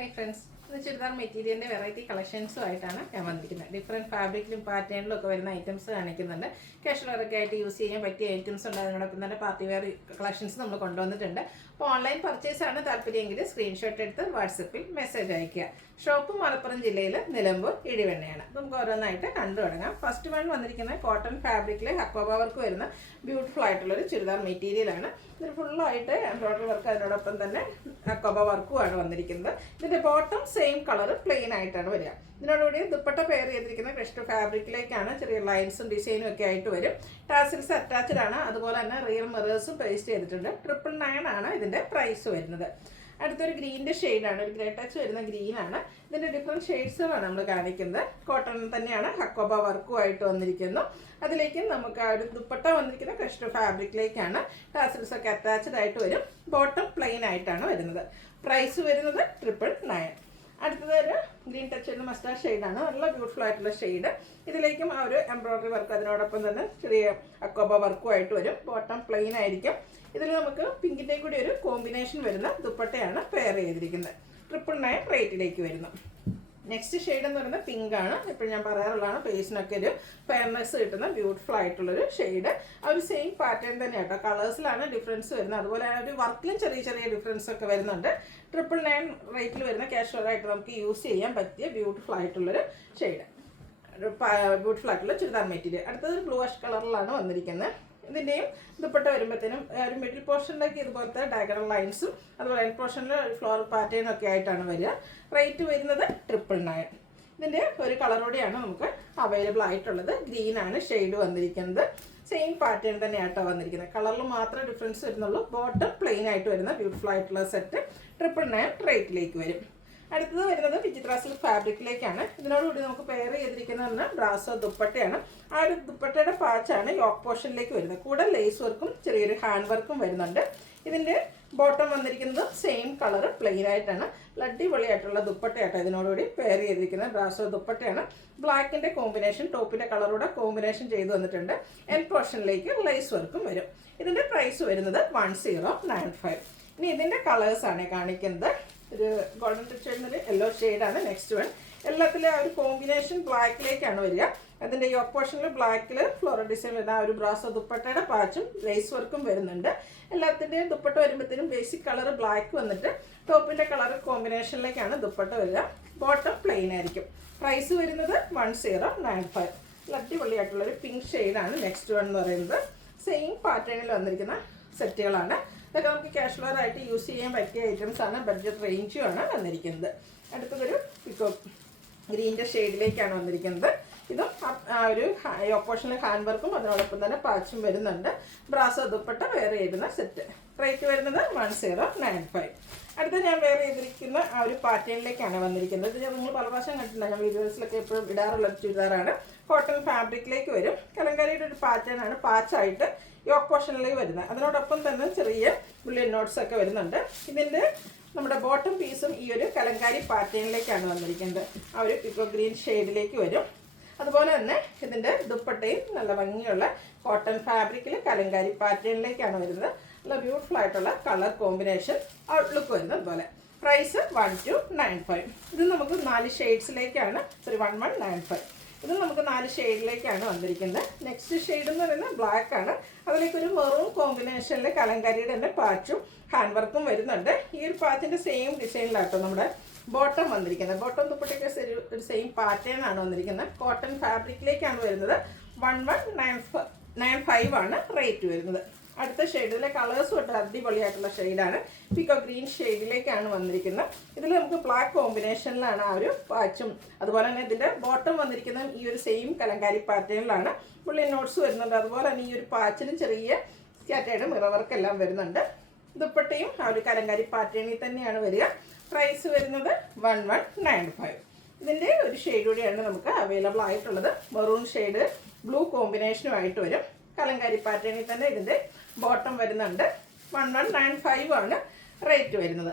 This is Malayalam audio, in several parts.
Hi friends, this is chudar material variety collections ആയിട്ടാണ് ഞാൻ വന്നിരിക്കുന്നത്. ഡിഫറെന്റ് ഫാബ്രിക്കിലും പാറ്റേണിലും ഒക്കെ വരുന്ന ഐറ്റംസ് കാണിക്കുന്നുണ്ട്. കാഷ്വൽ ഒക്കെ ആയിട്ട് യൂസ് ചെയ്യാൻ പറ്റിയ ഐറ്റംസ് ഉണ്ട്. അതിനോടൊപ്പം തന്നെ പാർട്ടി വെയർ കളക്ഷൻസ് നമ്മൾ കൊണ്ടുവന്നിട്ടുണ്ട്. അപ്പോൾ ഓൺലൈൻ പർച്ചേസ് ആണ് താല്പര്യമെങ്കിൽ സ്ക്രീൻഷോട്ട് എടുത്ത് വാട്സപ്പിൽ മെസ്സേജ് അയക്കുക. ഷോപ്പ് മലപ്പുറം ജില്ലയിൽ നിലമ്പൂർ ഇടിവെണ്ണയാണ്. നമുക്ക് ഓരോന്നായിട്ട് കണ്ടു തുടങ്ങാം. ഫസ്റ്റ് വൺ വന്നിരിക്കുന്നത് കോട്ടൺ ഫാബ്രിക്കിൽ ഹക്കോബ വർക്ക് വരുന്ന ബ്യൂട്ടിഫുൾ ആയിട്ടുള്ളൊരു ചുരിദാർ മെറ്റീരിയലാണ്. ഇത് ഫുള്ളായിട്ട് എംബ്രോയ്ഡറി വർക്ക്, അതിനോടൊപ്പം തന്നെ ഹക്കോബ വർക്കുമാണ് വന്നിരിക്കുന്നത്. ഇതിൻ്റെ ബോട്ടം സെയിം കളർ പ്ലെയിൻ ആയിട്ടാണ് വരിക. ഇതിനോടുകൂടി ദുപ്പട്ട പെയർ ചെയ്തിരിക്കുന്ന ക്രഷ്ഡ് ഫാബ്രിക്കിലേക്കാണ്. ചെറിയ ലൈൻസും ഡിസൈനും ഒക്കെ ആയിട്ട് വരും. ടാസിൽസ് അറ്റാച്ച്ഡ് ആണ്. അതുപോലെ തന്നെ റിയൽ മിറേഴ്സും പേസ്റ്റ് ചെയ്തിട്ടുണ്ട്. 999 ആണ് ഇതിൻ്റെ പ്രൈസ് വരുന്നത്. അടുത്തൊരു ഗ്രീനിൻ്റെ ഷെയ്ഡാണ്, ഒരു ഗ്രേ ടച്ച് വരുന്ന ഗ്രീനാണ്. ഇതിൻ്റെ ഡിഫറെൻറ്റ് ഷെയ്ഡ്സുകളാണ് നമ്മൾ കാണിക്കുന്നത്. കോട്ടൺ തന്നെയാണ്, ഹക്കോബ വർക്കുമായിട്ട് വന്നിരിക്കുന്നു. അതിലേക്ക് നമുക്ക് ആ ഒരു ദുപ്പട്ട വന്നിരിക്കുന്ന ക്രഷ്ഡ് ഫാബ്രിക്കിലേക്കാണ്. ടാസിൽസ് ഒക്കെ അറ്റാച്ച്ഡ് ആയിട്ട് വരും. ബോട്ടം പ്ലെയിൻ ആയിട്ടാണ് വരുന്നത്. പ്രൈസ് വരുന്നത് 999. അടുത്തത് ഒരു ഗ്രീൻ ടച്ച് വരുന്ന മസ്റ്റാർഡ് ഷെയ്ഡാണ്. നല്ല ബ്യൂട്ടിഫുൾ ആയിട്ടുള്ള ഷെയ്ഡ്. ഇതിലേക്കും ആ ഒരു എംബ്രോയ്ഡറി വർക്ക്, അതിനോടൊപ്പം തന്നെ ചെറിയ ഹക്കോബ വർക്കുമായിട്ട് വരും. ബോട്ടം പ്ലെയിൻ ആയിരിക്കും. ഇതിൽ നമുക്ക് പിങ്കിൻ്റെ കൂടി ഒരു കോമ്പിനേഷൻ വരുന്ന ദുപ്പട്ടയാണ് പെയർ ചെയ്തിരിക്കുന്നത്. 999 റേറ്റിലേക്ക് വരുന്നു. നെക്സ്റ്റ് ഷെയ്ഡ് എന്ന് പറയുന്നത് പിങ്ക് ആണ്. ഇപ്പോൾ ഞാൻ പറയാറുള്ളതാണ്, ഫേസിനൊക്കെ ഒരു ഫെയർനെസ് കിട്ടുന്ന ബ്യൂട്ടിഫുൾ ആയിട്ടുള്ളൊരു ഷെയ്ഡ്. ആ ഒരു സെയിം പാറ്റേൺ തന്നെ കേട്ടോ. കളേഴ്സിലാണ് ഡിഫറൻസ് വരുന്നത്. അതുപോലെ ആ ഒരു വർക്കിലും ചെറിയ ചെറിയ ഡിഫറൻസ് ഒക്കെ വരുന്നുണ്ട്. 999 റേറ്റിൽ വരുന്ന കാഷ്വലായിട്ട് നമുക്ക് യൂസ് ചെയ്യാൻ പറ്റിയ ബ്യൂട്ടിഫുൾ ആയിട്ടുള്ളൊരു ഷെയ്ഡ്, ബ്യൂട്ടിഫുൾ ആയിട്ടുള്ള ചുരിദാർ മെറ്റീരിയൽ. അടുത്തത് ബ്ലൂ വാഷ് കളറിലാണ് വന്നിരിക്കുന്നത്. ഇതിൻ്റെയും ദുപ്പട്ട വരുമ്പോഴത്തേനും ഒരു മിഡിൽ പോർഷനിലേക്ക് ഇതുപോലത്തെ ഡയഗണൽ ലൈൻസും അതുപോലെ എൻഡ് പോർഷനിൽ ഫ്ലോറൽ പാറ്റേണും ഒക്കെ ആയിട്ടാണ് വരിക. റേറ്റ് വരുന്നത് 999. ഇതിൻ്റെ ഒരു കളറോടെയാണ് നമുക്ക് അവൈലബിൾ ആയിട്ടുള്ളത്. ഗ്രീനാണ് ഷെയ്ഡ് വന്നിരിക്കുന്നത്. സെയിം പാറ്റേൺ തന്നെയാട്ടോ വന്നിരിക്കുന്നത്. കളറിൽ മാത്രമേ ഡിഫറൻസ് വരുന്നുള്ളൂ. ബോട്ടം പ്ലെയിൻ ആയിട്ട് വരുന്ന ബ്യൂട്ടിഫുൾ ആയിട്ടുള്ള സെറ്റ് 999 റേറ്റിലേക്ക് വരും. അടുത്തത് വരുന്നത് വിചിത്ര സിൽക്ക് ഫാബ്രിക്കിലേക്കാണ്. ഇതിനോടുകൂടി നമുക്ക് പെയർ ചെയ്തിരിക്കുന്നത് ബ്രാസോ ദുപ്പട്ടയാണ്. ആ ഒരു ദുപ്പട്ടയുടെ പാച്ചാണ് യോക്ക് പോർഷനിലേക്ക് വരുന്നത്. കൂടെ ലേസ് വർക്കും ചെറിയൊരു ഹാൻഡ് വർക്കും വരുന്നുണ്ട്. ഇതിൻ്റെ ബോട്ടം വന്നിരിക്കുന്നത് സെയിം കളർ പ്ലെയിൻ ആയിട്ടാണ്. അടിപൊളിയായിട്ടുള്ള ദുപ്പട്ടയാട്ടോ ഇതിനോടുകൂടി പെയർ ചെയ്തിരിക്കുന്നത്. ബ്രാസോ ദുപ്പട്ടയാണ്. ബ്ലാക്കിൻ്റെ കോമ്പിനേഷൻ, ടോപ്പിൻ്റെ കളറൂടെ കോമ്പിനേഷൻ ചെയ്ത് വന്നിട്ടുണ്ട്. എൻഡ് പോർഷനിലേക്ക് ലേസ് വർക്കും വരും. ഇതിൻ്റെ പ്രൈസ് വരുന്നത് 1095. ഇനി ഇതിൻ്റെ കളേഴ്സാണ് കാണിക്കുന്നത്. ഒരു ഗോൾഡൻ ടച്ച് വരുന്നൊരു യെല്ലോ ഷെയ്ഡാണ് നെക്സ്റ്റ് വൺ. എല്ലാത്തിലും ആ ഒരു കോമ്പിനേഷൻ ബ്ലാക്കിലേക്കാണ് വരിക. അതിൻ്റെ യോക്ക് പോർഷനിൽ ബ്ലാക്കിൽ ഫ്ലോറൽ ഡിസൈൻ വരുന്ന ആ ഒരു ബ്രാസോ ദുപ്പട്ടയുടെ പാച്ചും ലേസ് വർക്കും വരുന്നുണ്ട്. എല്ലാത്തിൻ്റെയും ദുപ്പട്ട വരുമ്പോഴത്തേനും ബേസിക് കളർ ബ്ലാക്ക് വന്നിട്ട് ടോപ്പിൻ്റെ കളർ കോമ്പിനേഷനിലേക്കാണ് ദുപ്പട്ട വരിക. ബോട്ടം പ്ലെയിൻ ആയിരിക്കും. പ്രൈസ് വരുന്നത് 1095. അടിപൊളിയായിട്ടുള്ളൊരു പിങ്ക് ഷെയ്ഡാണ് നെക്സ്റ്റ് വൺ എന്ന് പറയുന്നത്. സെയിം പാറ്റേണിൽ വന്നിരിക്കുന്ന സെറ്റുകളാണ്. ഇതൊക്കെ നമുക്ക് കാഷ്വൽ ആയിട്ട് യൂസ് ചെയ്യാൻ പറ്റിയ ഐറ്റംസ് ആണ്. ബഡ്ജറ്റ് റേഞ്ചും ആണ് വന്നിരിക്കുന്നത്. അടുത്തതൊരു ഗ്രീൻ്റെ ഷെയ്ഡിലേക്കാണ് വന്നിരിക്കുന്നത്. ഇതും ഒരു ഓപ്പോഷണൽ ഹാൻഡ് വർക്കും അതിനോടൊപ്പം തന്നെ പാച്ചും വരുന്നുണ്ട്. ബ്രാസോ ദുപ്പട്ട വെയർ ചെയ്യുന്ന സെറ്റ്. റേറ്റ് വരുന്നത് 1095. അടുത്ത ഞാൻ വെയർ ചെയ്തിരിക്കുന്ന ആ ഒരു പാറ്റേണിലേക്കാണ് വന്നിരിക്കുന്നത്. ഇത് നിങ്ങൾ പല പ്രാവശ്യം കണ്ടിട്ടുണ്ട്. ഞാൻ വീഡിയോസിലൊക്കെ എപ്പോഴും ഇടാറുള്ള ചുരിദാറാണ്. കോട്ടൺ ഫാബ്രിക്കിലേക്ക് വരും. കലങ്കാരിയുടെ ഒരു പാറ്റേൺ ആണ് പാച്ചായിട്ട് യോക്ക് പോർഷനിലേക്ക് വരുന്നത്. അതിനോടൊപ്പം തന്നെ ചെറിയ ബുള്ളിയൻ നോട്ട്സ് ഒക്കെ വരുന്നുണ്ട്. ഇതിൻ്റെ നമ്മുടെ ബോട്ടം പീസും ഈ ഒരു കലങ്കാരി പാറ്റേണിലേക്കാണ് വന്നിരിക്കുന്നത്. ആ ഒരു പിക്കോ ഗ്രീൻ ഷെയ്ഡിലേക്ക് വരും. അതുപോലെ തന്നെ ഇതിൻ്റെ ദുപ്പട്ടയും നല്ല ഭംഗിയുള്ള കോട്ടൺ ഫാബ്രിക്കിൽ കലങ്കാരി പാറ്റേണിലേക്കാണ് വരുന്നത്. നല്ല ബ്യൂട്ടിഫുൾ ആയിട്ടുള്ള കളർ കോമ്പിനേഷൻ ഔട്ട്ലുക്ക് വരുന്നത്. അതുപോലെ പ്രൈസ് 1295. ഇത് നമുക്ക് 4 ഷെയ്ഡ്സിലേക്കാണ്, 1195. ഇത് നമുക്ക് 4 ഷെയ്ഡിലേക്കാണ് വന്നിരിക്കുന്നത്. നെക്സ്റ്റ് ഷെയ്ഡ് എന്ന് പറയുന്നത് ബ്ലാക്ക് ആണ്. അതിലേക്കൊരു മെറൂൺ കോമ്പിനേഷനിൽ കലങ്കാരിയുടെ തന്നെ പാച്ചും ഹാൻഡ് വർക്കും വരുന്നുണ്ട്. ഈ ഒരു പാച്ചിൻ്റെ സെയിം ഡിസൈനിലാട്ടോ നമ്മുടെ ബോട്ടം വന്നിരിക്കുന്നത്. ബോട്ടം ദുപ്പട്ടയ്ക്ക് ഒരു സെയിം പാറ്റേൺ ആണ് വന്നിരിക്കുന്നത്. കോട്ടൺ ഫാബ്രിക്കിലേക്കാണ് വരുന്നത്. 1195 ആണ് റേറ്റ് വരുന്നത്. അടുത്ത ഷെയ്ഡിലെ കളേഴ്സ് തൊട്ട് അടിപൊളിയായിട്ടുള്ള ഷെയ്ഡാണ്. പിക്കോ ഗ്രീൻ ഷെയ്ഡിലേക്കാണ് വന്നിരിക്കുന്നത്. ഇതിൽ നമുക്ക് ബ്ലാക്ക് കോമ്പിനേഷനിലാണ് ആ ഒരു പാച്ചും അതുപോലെ തന്നെ ഇതിൻ്റെ ബോട്ടം വന്നിരിക്കുന്നത് ഈ ഒരു സെയിം കലങ്കാരി പാറ്റേണിലാണ്. പുള്ളി നോട്ട്സ് വരുന്നുണ്ട്. അതുപോലെ തന്നെ ഈ ഒരു പാച്ചിലും ചെറിയ സ്കാറ്റേർഡ് മിറർ വർക്ക് എല്ലാം വരുന്നുണ്ട്. ദുപ്പട്ടയും ആ ഒരു കലങ്കാരി പാറ്റേണിൽ തന്നെയാണ് വരിക. പ്രൈസ് വരുന്നത് 1195. ഇതിൻ്റെ ഒരു ഷെയ്ഡ് കൂടിയാണ് നമുക്ക് അവൈലബിൾ ആയിട്ടുള്ളത്. മെറൂൺ ഷെയ്ഡ് ബ്ലൂ കോമ്പിനേഷനുമായിട്ട് വരും. കലങ്കാരി പാറ്റേണിൽ തന്നെ ഇതിൻ്റെ ബോട്ടം വരുന്നുണ്ട്. 1195 ആണ് റേറ്റ് വരുന്നത്.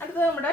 അടുത്തത് നമ്മുടെ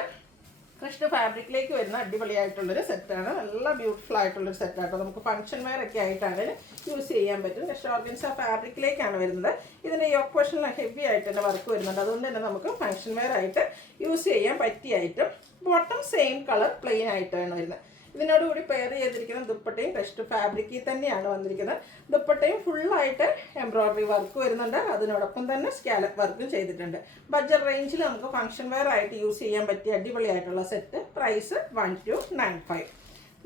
ക്രഷ്ഡ് ഫാബ്രിക്കിലേക്ക് വരുന്ന അടിപൊളിയായിട്ടുള്ളൊരു സെറ്റാണ്. നല്ല ബ്യൂട്ടിഫുൾ ആയിട്ടുള്ളൊരു സെറ്റാട്ടോ. നമുക്ക് ഫംഗ്ഷൻ വെയർ ഒക്കെ ആയിട്ടാണ് യൂസ് ചെയ്യാൻ പറ്റും. ക്രഷ്ഡ് ഓർഗൻസ ഫാബ്രിക്കിലേക്കാണ് വരുന്നത്. ഇതിൻ്റെ യോക്ക് പോർഷനിൽ ഹെവി ആയിട്ട് തന്നെ വർക്ക് വരുന്നുണ്ട്. അതുകൊണ്ട് തന്നെ നമുക്ക് ഫംഗ്ഷൻ വെയർ ആയിട്ട് യൂസ് ചെയ്യാൻ പറ്റിയ item. Bottom same colour plain ആയിട്ടാണ് വരുന്നത്. ഇതിനോടുകൂടി പെയർ ചെയ്തിരിക്കുന്ന ദുപ്പട്ടയും ക്രഷ്ഡ് ഫാബ്രിക്കിൽ തന്നെയാണ് വന്നിരിക്കുന്നത്. ദുപ്പട്ടയും ഫുള്ളായിട്ട് എംബ്രോയ്ഡറി വർക്ക് വരുന്നുണ്ട്. അതിനോടൊപ്പം തന്നെ സ്കാലപ്പ് വർക്കും ചെയ്തിട്ടുണ്ട്. ബഡ്ജറ്റ് റേഞ്ചിൽ നമുക്ക് ഫംഗ്ഷൻ വെയർ ആയിട്ട് യൂസ് ചെയ്യാൻ പറ്റിയ അടിപൊളിയായിട്ടുള്ള സെറ്റ്. പ്രൈസ് 1295.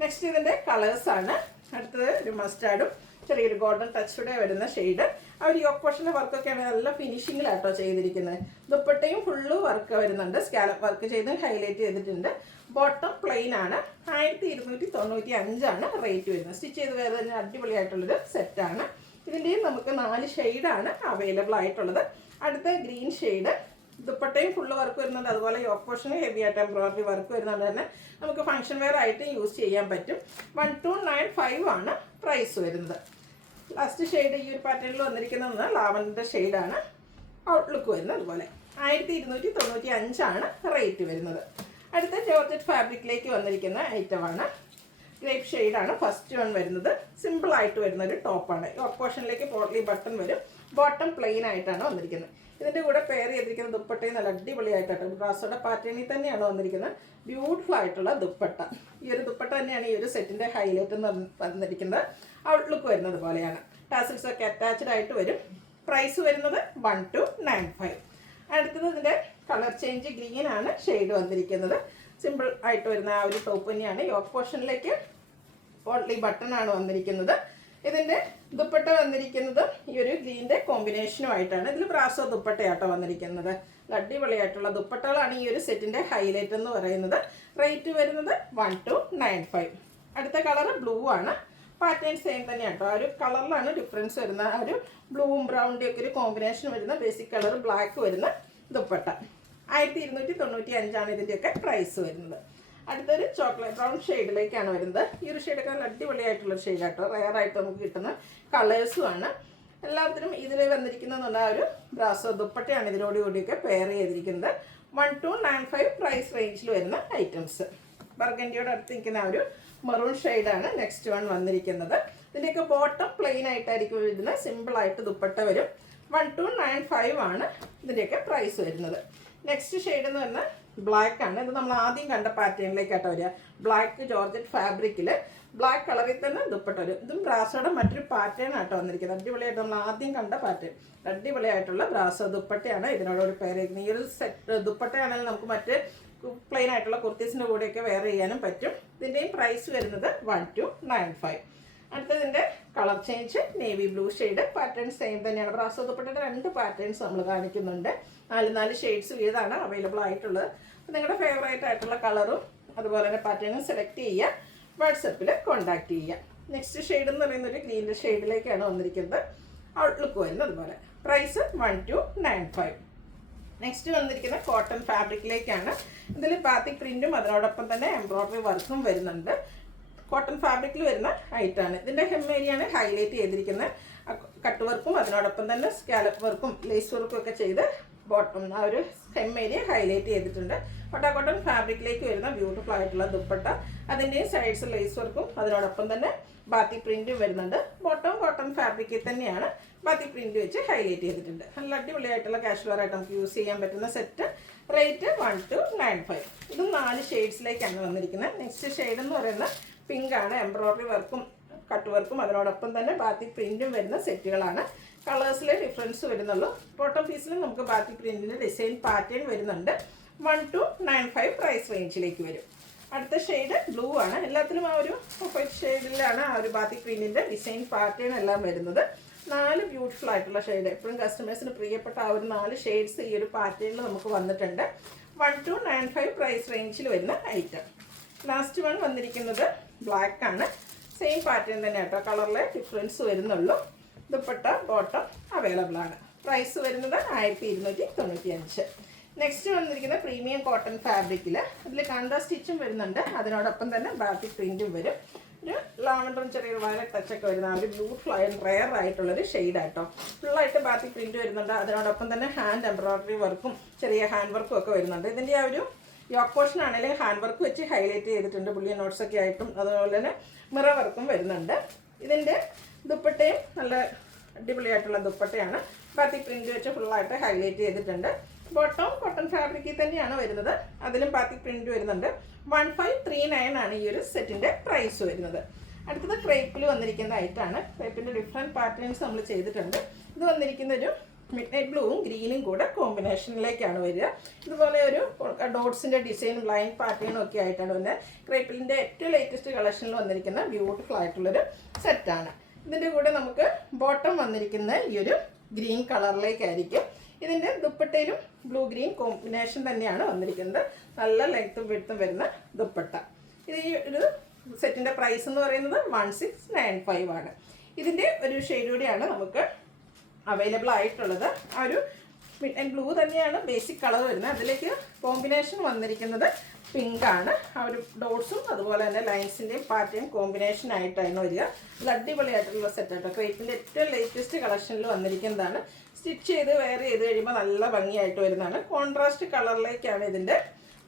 നെക്സ്റ്റ് ഇതിൻ്റെ കളേഴ്സാണ്. അടുത്തത് ഒരു മസ്റ്റാർഡും ചെറിയൊരു ഗോൾഡൻ ടച്ചോടെ വരുന്ന ഷെയ്ഡ്. ആ ഒരു യോക്ക് പോർഷൻ്റെ വർക്കൊക്കെയാണ് നല്ല ഫിനിഷിങ്ങിലാട്ടോ ചെയ്തിരിക്കുന്നത്. ദുപ്പട്ടയും ഫുള്ള് വർക്ക് വരുന്നുണ്ട്. സ്കാലപ്പ് വർക്ക് ചെയ്ത് ഹൈലൈറ്റ് ചെയ്തിട്ടുണ്ട്. ബോട്ടം പ്ലെയിൻ ആണ്. 1295 റേറ്റ് വരുന്നത്. സ്റ്റിച്ച് ചെയ്ത് വേറെ തന്നെ അടിപൊളിയായിട്ടുള്ളൊരു സെറ്റാണ്. ഇതിൻ്റെയും നമുക്ക് 4 ഷെയ്ഡാണ് അവൈലബിൾ ആയിട്ടുള്ളത്. അടുത്ത ഗ്രീൻ ഷെയ്ഡ്. ദുപ്പട്ടയും ഫുള്ള് വർക്ക് വരുന്നുണ്ട്. അതുപോലെ യോക്ക് പോർഷനും ഹെവി ആയിട്ട് എംബ്രോയ്ഡറി വർക്ക് വരുന്നുണ്ട് തന്നെ നമുക്ക് ഫംഗ്ഷൻ വെയർ ആയിട്ട് യൂസ് ചെയ്യാൻ പറ്റും. 1295 പ്രൈസ് വരുന്നത്. ലാസ്റ്റ് ഷെയ്ഡ് ഈ ഒരു പാറ്റേണിൽ വന്നിരിക്കുന്നത് ലാവൻഡർ ഷെയ്ഡാണ്. ഔട്ട്ലുക്ക് വരുന്നത് അതുപോലെ 1295 റേറ്റ് വരുന്നത്. അടുത്ത ജോർജറ്റ് ഫാബ്രിക്കിലേക്ക് വന്നിരിക്കുന്ന ഐറ്റമാണ്. ഗ്രേപ്പ് ഷെയ്ഡാണ് ഫസ്റ്റ് വൺ വരുന്നത്. സിമ്പിളായിട്ട് വരുന്ന ഒരു ടോപ്പാണ്. യോക്ക് പോർഷനിലേക്ക് പോട്ട്ലി ബട്ടൺ വരും. ബോട്ടം പ്ലെയിൻ ആയിട്ടാണ് വന്നിരിക്കുന്നത്. ഇതിൻ്റെ കൂടെ പെയർ ചെയ്തിരിക്കുന്ന ദുപ്പട്ടയും നല്ല അടിപൊളിയായിട്ടാണ്. ബ്രാസോയുടെ പാറ്റേണിൽ തന്നെയാണ് വന്നിരിക്കുന്നത്. ബ്യൂട്ടിഫുൾ ആയിട്ടുള്ള ദുപ്പട്ട. ഈ ഒരു ദുപ്പട്ട തന്നെയാണ് ഈ ഒരു സെറ്റിൻ്റെ ഹൈലൈറ്റ് എന്ന് വന്നിരിക്കുന്നത്. ഔട്ട്ലുക്ക് വരുന്നത് പോലെയാണ്. ടാസിൽസ് ഒക്കെ അറ്റാച്ച്ഡ് ആയിട്ട് വരും. പ്രൈസ് വരുന്നത് 1295. അടുത്തത് ഇതിൻ്റെ കളർ ചേഞ്ച് ഗ്രീൻ ആണ് ഷെയ്ഡ് വന്നിരിക്കുന്നത്. സിമ്പിൾ ആയിട്ട് വരുന്ന ആ ഒരു ടോപ്പ് തന്നെയാണ്. യോക്ക് പോർഷനിലേക്ക് പോട്ട്ലി ബട്ടൺ ആണ് വന്നിരിക്കുന്നത്. ഇതിൻ്റെ ദുപ്പട്ട വന്നിരിക്കുന്നത് ഈ ഒരു ഗ്രീൻ്റെ കോമ്പിനേഷനുമായിട്ടാണ്. ഇതിൽ ബ്രാസോ ദുപ്പട്ടയാട്ടോ വന്നിരിക്കുന്നത്. അടിപൊളിയായിട്ടുള്ള ദുപ്പട്ടകളാണ് ഈ ഒരു സെറ്റിൻ്റെ ഹൈലൈറ്റ് എന്ന് പറയുന്നത്. റേറ്റ് വരുന്നത് 1295. അടുത്ത കളർ ബ്ലൂ ആണ്. പാറ്റേൺ സെയിം തന്നെയാട്ടോ. ആ ഒരു കളറിലാണ് ഡിഫറൻസ് വരുന്നത്. ആ ഒരു ബ്ലൂവും ബ്രൗണിൻ്റെ ഒക്കെ ഒരു കോമ്പിനേഷൻ വരുന്ന ബേസിക് കളർ ബ്ലാക്ക് വരുന്ന ദുപ്പട്ട. 1295 ഇതിൻ്റെയൊക്കെ പ്രൈസ് വരുന്നത്. അടുത്തൊരു ചോക്ലേറ്റ് ബ്രൗൺ ഷെയ്ഡിലേക്കാണ് വരുന്നത്. ഈ ഒരു ഷെയ്ഡൊക്കെ നല്ല അടിപൊളിയായിട്ടുള്ളൊരു ഷെയ്ഡാട്ടോ. റെയറായിട്ട് നമുക്ക് കിട്ടുന്ന കളേഴ്സുമാണ്. എല്ലാത്തിനും ഇതിൽ വന്നിരിക്കുന്നതെന്നുള്ള ആ ഒരു ബ്രാസോ ദുപ്പട്ടയാണ് ഇതിനോടുകൂടിയൊക്കെ പെയർ ചെയ്തിരിക്കുന്നത്. 1295 പ്രൈസ് റേഞ്ചിൽ വരുന്ന ഐറ്റംസ്. ബർഗൻഡിയോട് അടുത്ത് നിൽക്കുന്ന ആ ഒരു മെറൂൺ ഷെയ്ഡാണ് നെക്സ്റ്റ് വൺ വന്നിരിക്കുന്നത്. ഇതിൻ്റെയൊക്കെ ബോട്ടം പ്ലെയിൻ ആയിട്ടായിരിക്കും വരുന്നത്. സിമ്പിളായിട്ട് ദുപ്പട്ട വരും. 1295 ഇതിൻ്റെയൊക്കെ പ്രൈസ് വരുന്നത്. നെക്സ്റ്റ് ഷെയ്ഡ് എന്ന് പറഞ്ഞാൽ ബ്ലാക്ക് ആണ്. ഇത് നമ്മൾ ആദ്യം കണ്ട പാറ്റേണിലേക്കാട്ടോ വരിക. ബ്ലാക്ക് ജോർജറ്റ് ഫാബ്രിക്കിൽ ബ്ലാക്ക് കളറിൽ തന്നെ ദുപ്പട്ട വരും. ഇതും ബ്രാസോയുടെ മറ്റൊരു പാറ്റേൺ ആട്ടോ വന്നിരിക്കുന്നത്. അടിപൊളിയായിട്ട് നമ്മൾ ആദ്യം കണ്ട പാറ്റേൺ. അടിപൊളിയായിട്ടുള്ള ബ്രാസോ ദുപ്പട്ടയാണ് ഇതിനോടൊരു പെയർ ചെയ്യുന്നത്. ഈ ഒരു സെറ്റ് ദുപ്പട്ടയാണെങ്കിൽ നമുക്ക് മറ്റ് പ്ലെയിൻ ആയിട്ടുള്ള കുർത്തീസിൻ്റെ കൂടെയൊക്കെ വെയർ ചെയ്യാനും പറ്റും. ഇതിൻ്റെയും പ്രൈസ് വരുന്നത് 1295. അടുത്തതിൻ്റെ colour change navy blue shade. Pattern same തന്നെയാണ്. ബ്രാസോ ദുപ്പട്ടയുടെ 2 പാറ്റേൺസ് നമ്മൾ കാണിക്കുന്നുണ്ട്. 4 ഷെയ്ഡ്സ് വീതമാണ് അവൈലബിൾ ആയിട്ടുള്ളത്. അപ്പോൾ നിങ്ങളുടെ ഫേവറേറ്റ് ആയിട്ടുള്ള കളറും അതുപോലെ തന്നെ പാറ്റേണും സെലക്ട് ചെയ്യുക. വാട്സപ്പിൽ കോൺടാക്ട് ചെയ്യുക. നെക്സ്റ്റ് ഷെയ്ഡ് എന്ന് പറയുന്ന ഒരു ഗ്രീൻ ഷെയ്ഡിലേക്കാണ് വന്നിരിക്കുന്നത്. ഔട്ട്ലുക്ക് വരുന്നത് അതുപോലെ. പ്രൈസ് 1295. നെക്സ്റ്റ് വന്നിരിക്കുന്ന കോട്ടൺ ഫാബ്രിക്കിലേക്കാണ്. ഇതിൽ ബാത്തിക് പ്രിൻറ്റും അതിനോടൊപ്പം തന്നെ എംബ്രോയ്ഡറി വർക്കും വരുന്നുണ്ട്. കോട്ടൺ ഫാബ്രിക്കിൽ വരുന്ന ഐറ്റാണ്. ഇതിൻ്റെ ഹെം ഏരിയയാണ് ഹൈലൈറ്റ് ചെയ്തിരിക്കുന്നത്. കട്ട് വർക്കും അതിനോടൊപ്പം തന്നെ സ്കാലപ്പ് വർക്കും ലേസ് വർക്കും ഒക്കെ ചെയ്ത് ബോട്ടം ആ ഒരു ഹെം ഏരിയ ഹൈലൈറ്റ് ചെയ്തിട്ടുണ്ട്. കോട്ടൺ ഫാബ്രിക്കിലേക്ക് വരുന്ന ബ്യൂട്ടിഫുൾ ആയിട്ടുള്ള ദുപ്പട്ട. അതിൻ്റെയും സൈഡ്സ് ലേസ് വർക്കും അതിനോടൊപ്പം തന്നെ ബാത്തി പ്രിൻറ്റും വരുന്നുണ്ട്. ബോട്ടം കോട്ടൺ ഫാബ്രിക്കിൽ തന്നെയാണ് ബാത്തി പ്രിൻറ്റ് വെച്ച് ഹൈലൈറ്റ് ചെയ്തിട്ടുണ്ട്. നല്ല അടിപൊളിയായിട്ടുള്ള കാഷ്വൽ ആയിട്ട് നമുക്ക് യൂസ് ചെയ്യാൻ പറ്റുന്ന സെറ്റ്. റേറ്റ് 1295. ഇതും 4 ഷെയ്ഡ്സിലേക്കാണ് വന്നിരിക്കുന്നത്. നെക്സ്റ്റ് ഷെയ്ഡ് എന്ന് പറയുന്നത് പിങ്ക് ആണ്. എംബ്രോയ്ഡറി വർക്കും കട്ട് വർക്കും അതിനോടൊപ്പം തന്നെ ബാത്തിക് പ്രിൻറ്റും വരുന്ന സെറ്റുകളാണ്. കളേഴ്സിലെ ഡിഫറൻസ് വരുന്നുള്ളൂ. ബോട്ടം പീസിലും നമുക്ക് ബാത്തിക് പ്രിൻറ്റിൻ്റെ ഡിസൈൻ പാറ്റേൺ വരുന്നുണ്ട്. 1295 പ്രൈസ് റേഞ്ചിലേക്ക് വരും. അടുത്ത ഷെയ്ഡ് ബ്ലൂ ആണ്. എല്ലാത്തിലും ആ ഒരു വൈറ്റ് ഷെയ്ഡിലാണ് ആ ഒരു ബാത്തിക് പ്രിൻറ്റിൻ്റെ ഡിസൈൻ പാറ്റേൺ എല്ലാം വരുന്നത്. 4 ബ്യൂട്ടിഫുൾ ആയിട്ടുള്ള ഷെയ്ഡ്. എപ്പോഴും കസ്റ്റമേഴ്സിന് പ്രിയപ്പെട്ട ആ ഒരു 4 ഷെയ്ഡ്സ് ഈ ഒരു പാറ്റേണിൽ നമുക്ക് വന്നിട്ടുണ്ട്. 1295 പ്രൈസ് റേഞ്ചിൽ വരുന്ന ഐറ്റം. ലാസ്റ്റ് വൺ വന്നിരിക്കുന്നത് ബ്ലാക്ക് ആണ്. സെയിം പാറ്റേൺ തന്നെ കേട്ടോ. കളറിലെ ഡിഫറൻസ് വരുന്നുള്ളൂ. ദുപ്പട്ട ബോട്ടം അവൈലബിൾ ആണ്. പ്രൈസ് വരുന്നത് 1295. നെക്സ്റ്റ് വന്നിരിക്കുന്നത് പ്രീമിയം കോട്ടൺ ഫാബ്രിക്കിൽ. അതിൽ കാന്ത സ്റ്റിച്ചും വരുന്നുണ്ട്. അതിനോടൊപ്പം തന്നെ ബാത്തിക് പ്രിൻറ്റും വരും. ഒരു ലാവൻഡറും ചെറിയ വയലറ്റ് ടച്ചൊക്കെ വരുന്ന ഒരു ബ്യൂട്ടിഫുൾ ആൻഡ് റെയർ ആയിട്ടുള്ളൊരു ഷെയ്ഡാട്ടോ. ഫുള്ളായിട്ട് ബാത്തിക് പ്രിൻറ്റ് വരുന്നുണ്ട്. അതിനോടൊപ്പം തന്നെ ഹാൻഡ് എംബ്രോയ്ഡറി വർക്കും ചെറിയ ഹാൻഡ് വർക്കും ഒക്കെ വരുന്നുണ്ട്. ഇതിൻ്റെ ആ ഒരു യോക്ക് പോർഷൻ ആണെങ്കിലും ഹാൻഡ് വർക്ക് വെച്ച് ഹൈലൈറ്റ് ചെയ്തിട്ടുണ്ട്, ബുള്ളിയൻ നോട്ട്സ് ഒക്കെ ആയിട്ടും. അതുപോലെ തന്നെ മിറർ വർക്കും വരുന്നുണ്ട്. ഇതിൻ്റെ ദുപ്പട്ടയും നല്ല അടിപൊളിയായിട്ടുള്ള ദുപ്പട്ടയാണ്, ബാത്തിക് പ്രിന്റ് വെച്ച് ഫുള്ളായിട്ട് ഹൈലൈറ്റ് ചെയ്തിട്ടുണ്ട്. ബോട്ടം കോട്ടൺ ഫാബ്രിക്കിൽ തന്നെയാണ് വരുന്നത്, അതിലും ബാത്തിക് പ്രിന്റ് വരുന്നുണ്ട്. 1539 ആണ് ഈ ഒരു സെറ്റിൻ്റെ പ്രൈസ് വരുന്നത്. അടുത്തത് ക്രേപ്പിൽ വന്നിരിക്കുന്ന ഐറ്റാണ്. ക്രേപ്പിൻ്റെ ഡിഫറെൻറ്റ് പാറ്റേൺസ് നമ്മൾ ചെയ്തിട്ടുണ്ട്. ഇത് വന്നിരിക്കുന്ന ഒരു മിഡ് നൈറ്റ് ബ്ലൂവും ഗ്രീനും കൂടെ കോമ്പിനേഷനിലേക്കാണ് വരിക. ഇതുപോലെ ഒരു ഡോട്ട്സിൻ്റെ ഡിസൈനും ലൈൻ പാറ്റേണും ഒക്കെ ആയിട്ടാണ് വന്നത്. ക്രേപ്പിലിൻ്റെ ഏറ്റവും ലേറ്റസ്റ്റ് കളക്ഷനിൽ വന്നിരിക്കുന്ന ബ്യൂട്ടിഫുൾ ആയിട്ടുള്ളൊരു സെറ്റാണ്. ഇതിൻ്റെ കൂടെ നമുക്ക് ബോട്ടം വന്നിരിക്കുന്ന ഈ ഒരു ഗ്രീൻ കളറിലേക്കായിരിക്കും. ഇതിൻ്റെ ദുപ്പട്ടയിലും ബ്ലൂ ഗ്രീൻ കോമ്പിനേഷൻ തന്നെയാണ് വന്നിരിക്കുന്നത്. നല്ല ലെങ്ത്തും വിഡ്ത്തും വരുന്ന ദുപ്പട്ട. ഇത് ഈ ഒരു സെറ്റിൻ്റെ പ്രൈസ് എന്ന് പറയുന്നത് 1695 ആണ്. ഇതിൻ്റെ ഒരു ഷെയ്ഡ് കൂടിയാണ് നമുക്ക് അവൈലബിൾ ആയിട്ടുള്ളത്. ആ ഒരു മിഡ് ആൻഡ് ബ്ലൂ തന്നെയാണ് ബേസിക് കളർ വരുന്നത്. അതിലേക്ക് കോമ്പിനേഷൻ വന്നിരിക്കുന്നത് പിങ്ക് ആണ്. ആ ഒരു ഡോട്ട്സും അതുപോലെ തന്നെ ലൈൻസിൻ്റെയും പാറ്റേൺ കോമ്പിനേഷൻ ആയിട്ടാണ് വരിക. ഇത് അടിപൊളിയായിട്ടുള്ള സെറ്റാട്ടോ. ക്രേപ്പിൻ്റെ ഏറ്റവും ലേറ്റസ്റ്റ് കളക്ഷനിൽ വന്നിരിക്കുന്നതാണ്. സ്റ്റിച്ച് ചെയ്ത് വെയർ ചെയ്ത് കഴിയുമ്പോൾ നല്ല ഭംഗിയായിട്ട് വരുന്നതാണ്. കോൺട്രാസ്റ്റ് കളറിലേക്കാണ് ഇതിൻ്റെ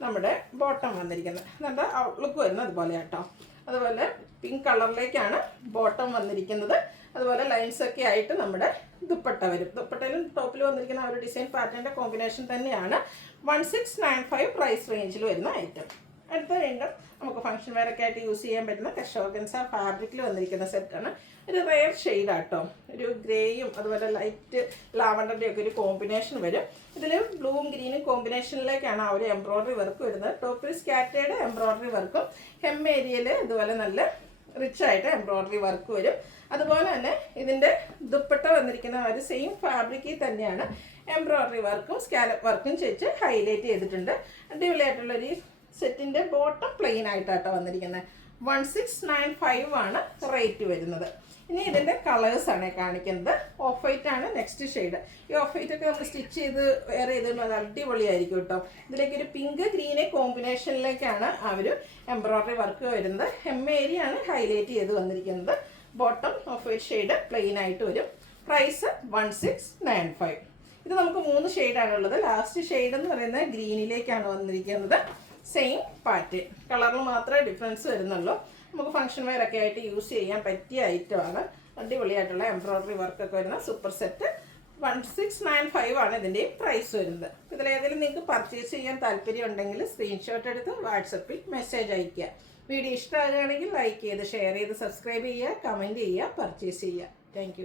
നമ്മുടെ ബോട്ടം വന്നിരിക്കുന്നത്. നല്ല ഔട്ട്ലുക്ക് വരുന്നത് അതുപോലെ കേട്ടോ. അതുപോലെ പിങ്ക് കളറിലേക്കാണ് ബോട്ടം വന്നിരിക്കുന്നത്. അതുപോലെ ലൈൻസ് ഒക്കെ ആയിട്ട് നമ്മുടെ ദുപ്പട്ട വരും. ദുപ്പട്ടയിലും ടോപ്പിൽ വന്നിരിക്കുന്ന ആ ഒരു ഡിസൈൻ പാറ്റേണിൻ്റെ കോമ്പിനേഷൻ തന്നെയാണ് 1695 പ്രൈസ് റേഞ്ചിൽ വരുന്ന ഐറ്റം. അടുത്ത വീണ്ടും നമുക്ക് ഫംഗ്ഷൻ വെയർ ഒക്കെ ആയിട്ട് യൂസ് ചെയ്യാൻ പറ്റുന്ന കഷോഗൻസ ഫാബ്രിക്കിൽ വന്നിരിക്കുന്ന സെറ്റാണ്. ഒരു റെയർ ഷെയ്ഡാട്ടോ, ഒരു ഗ്രേയും അതുപോലെ ലൈറ്റ് ലാവണ്ടറിൻ്റെ ഒക്കെ ഒരു കോമ്പിനേഷൻ വരും. ഇതിൽ ബ്ലൂവും ഗ്രീനും കോമ്പിനേഷനിലേക്കാണ് ആ ഒരു എംബ്രോയ്ഡറി വർക്ക് വരുന്നത്. ടോപ്പിൽ സ്കാറ്റേഡ് എംബ്രോയ്ഡറി വർക്കും ഹെം ഏരിയയിൽ ഇതുപോലെ നല്ല റിച്ച് ആയിട്ട് എംബ്രോയ്ഡറി വർക്ക് വരും. അതുപോലെ തന്നെ ഇതിൻ്റെ ദുപ്പട്ട വന്നിരിക്കുന്ന ഒരു സെയിം ഫാബ്രിക്കിൽ തന്നെയാണ് എംബ്രോയ്ഡറി വർക്കും സ്കാലപ്പ് വർക്കും ചേച്ച് ഹൈലൈറ്റ് ചെയ്തിട്ടുണ്ട്. അടിപൊളിയായിട്ടുള്ളൊരു സെറ്റിൻ്റെ ബോട്ടം പ്ലെയിൻ ആയിട്ടാട്ടോ വന്നിരിക്കുന്നത്. 1695 ആണ് റേറ്റ് വരുന്നത്. ഇനി ഇതിൻ്റെ കളേഴ്സാണ് കാണിക്കുന്നത്. ഓഫ് വൈറ്റ് ആണ് നെക്സ്റ്റ് ഷെയ്ഡ്. ഈ ഓഫ് വൈറ്റ് ഒക്കെ നമ്മൾ സ്റ്റിച്ച് ചെയ്ത് വെയർ ചെയ്ത് അത് അടിപൊളിയായിരിക്കും കേട്ടോ. ഇതിലേക്ക് ഒരു പിങ്ക് ഗ്രീന് കോമ്പിനേഷനിലേക്കാണ് ആ ഒരു എംബ്രോയ്ഡറി വർക്ക് വരുന്നത്. ഹെം ഏരിയയാണ് ഹൈലൈറ്റ് ചെയ്ത് വന്നിരിക്കുന്നത്. Bottom off white shade plain ആയിട്ട് വരും. പ്രൈസ് 1695. ഇത് നമുക്ക് 3 ഷെയ്ഡാണുള്ളത്. ലാസ്റ്റ് ഷെയ്ഡ് എന്ന് പറയുന്നത് ഗ്രീനിലേക്കാണ് വന്നിരിക്കുന്നത്. സെയിം പാറ്റേൺ, കളറിൽ മാത്രമേ ഡിഫറൻസ് വരുന്നുള്ളൂ. നമുക്ക് ഫംഗ്ഷൻ വെയർ ഒക്കെ ആയിട്ട് യൂസ് ചെയ്യാൻ പറ്റിയ ഐറ്റമാണ്. അടിപൊളിയായിട്ടുള്ള എംബ്രോയ്ഡറി വർക്കൊക്കെ വരുന്ന സൂപ്പർ സെറ്റ്. 1695 ആണ് ഇതിൻ്റെയും പ്രൈസ് വരുന്നത്. ഇതിലേതെങ്കിലും നിങ്ങൾക്ക് പർച്ചേസ് ചെയ്യാൻ താല്പര്യം ഉണ്ടെങ്കിൽ സ്ക്രീൻഷോട്ട് എടുത്ത് വാട്സപ്പിൽ മെസ്സേജ് അയയ്ക്കുക. വീഡിയോ ഇഷ്ടമാകുകയാണെങ്കിൽ ലൈക്ക് ചെയ്ത് ഷെയർ ചെയ്ത് സബ്സ്ക്രൈബ് ചെയ്യുക, കമൻറ്റ് ചെയ്യുക, പർച്ചേസ് ചെയ്യുക. താങ്ക്